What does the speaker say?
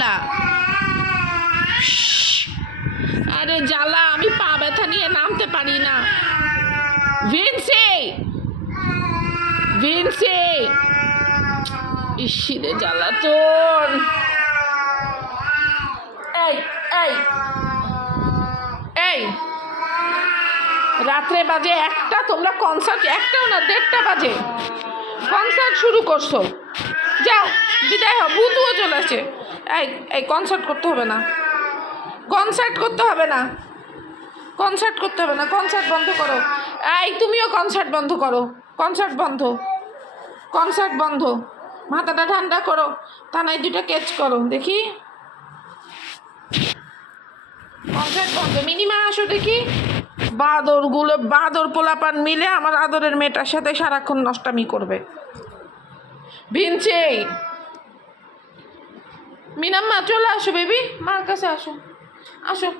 ঝামেলা। আরে জ্বালা, আমি পা ব্যথা নিয়ে নামতে পারি না। ভিনসি, ভিনসি, ইসিরে জ্বালাতন। এই এই এই, রাত্রে বাজে একটা, তোমরা কনসার্ট, একটাও না 1:30টা বাজে কনসার্ট শুরু করছো। যাও বিদায় হও, ভূতুও চলে আসে। এই এই, কনসার্ট করতে হবে না, কনসার্ট করতে হবে না, কনসার্ট করতে হবে না, কনসার্ট বন্ধ করো। এই তুমিও কনসার্ট বন্ধ করো, কনসার্ট বন্ধ, কনসার্ট বন্ধ। মাথাটা ঠান্ডা করো, তা নাই 2টা কেচ করো দেখি। কনসার্ট বন্ধ। মিনিমা আসো দেখি। বাদরগুলো, বাদর পোলাপান মিলে আমার আদরের মেয়েটার সাথে সারাক্ষণ নষ্টামি করবে। ভিনছে, মিনাম্মা চলে আসো বেবি, মার কাছে আসো, আসো।